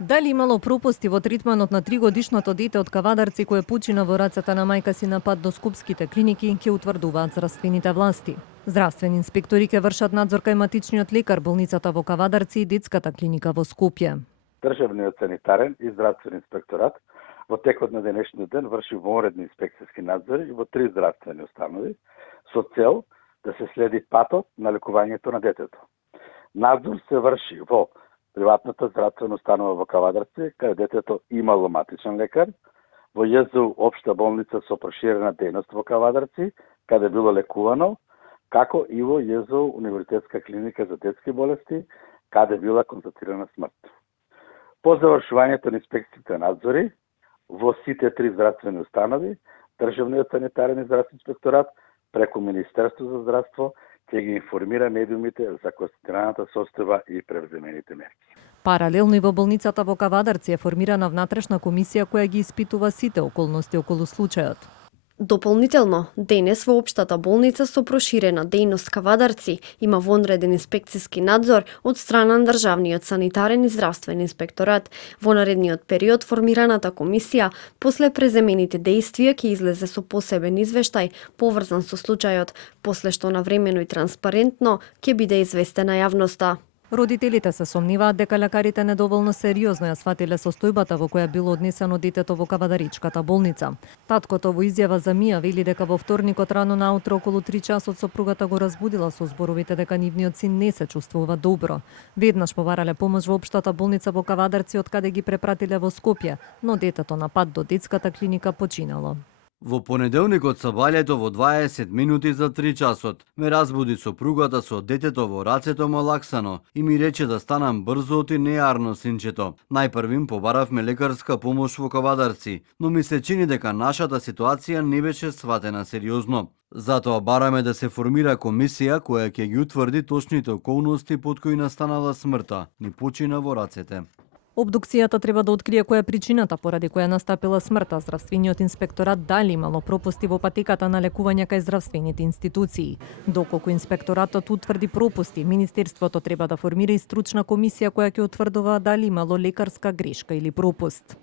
Дали имало пропусти во третманот на 3-годишното дете од Кавадарци кое почина во рацете на мајка си на пат до скупските клиники, ќе утврдуваат здравствените власти. Здравствени инспектори ќе вршат надзор кај матичниот лекар, болницата во Кавадарци и детската клиника во Скопје. Државниот санитарен и здравствен инспекторат во текот на денешниот ден врши вонредни инспекцијски надзори во 3 здравствени установи со цел да се следи патот на лекувањето на детето. Надзор се врши во приватната здравствена установа во Кавадарци, каде детето имало матичен лекар, во ЈЗУ општа болница со проширена дејност во Кавадарци, каде било лекувано, како и во ЈЗУ универзитетска клиника за детски болести, каде била констатирана смрт. По завршувањето на инспекцијските надзори во сите 3 здравствени установи, Државниот санитарен и здравствен инспекторат преку Министерство за здравство ќе ги информира медиумите за констатираната состојба и превземените мерки. Паралелно и во болницата во Кавадарци е формирана внатрешна комисија која ги испитува сите околности околу случајот. Дополнително, денес во општата болница со проширена дејност Кавадарци има вонреден инспекцијски надзор од страна на Државниот санитарен и здравствен инспекторат. Во наредниот период формираната комисија после преземените дејствија ќе излезе со посебен извештај поврзан со случајот, после што навремено и транспарентно ќе биде известена јавноста. Родителите се сомневаат дека лекарите недоволно сериозно ја сватиле состојбата во која било однесено детето во Кавадаричката болница. Таткото во изјава за МИА вели дека во вторникот рано наутро околу 3 часот сопругата го разбудила со зборовите дека нивниот син не се чувствува добро. Веднаш побарале помош во општата болница во Кавадарци од каде ги препратиле во Скопје, но детето на пат до детската клиника починало. Во понеделникот сабањето во 20 минути за 3 часот ме разбуди сопругата со детето во рацето малаксано и ми рече да станам брзо оти неарно синчето. Најпрвим побаравме лекарска помош во Кавадарци, но ми се чини дека нашата ситуација не беше сватена сериозно. Затоа бараме да се формира комисија која ќе ги утврди точните околности под кои настанала смртта, ни почина во рацете. Обдукцијата треба да открие која е причината поради која настапила смртта. Здравствениот инспекторат дали имало пропусти во патеката на лекување кај здравствените институции. Доколку инспекторатот утврди пропусти, Министерството треба да формира и стручна комисија која ќе утврдува дали имало лекарска грешка или пропуст.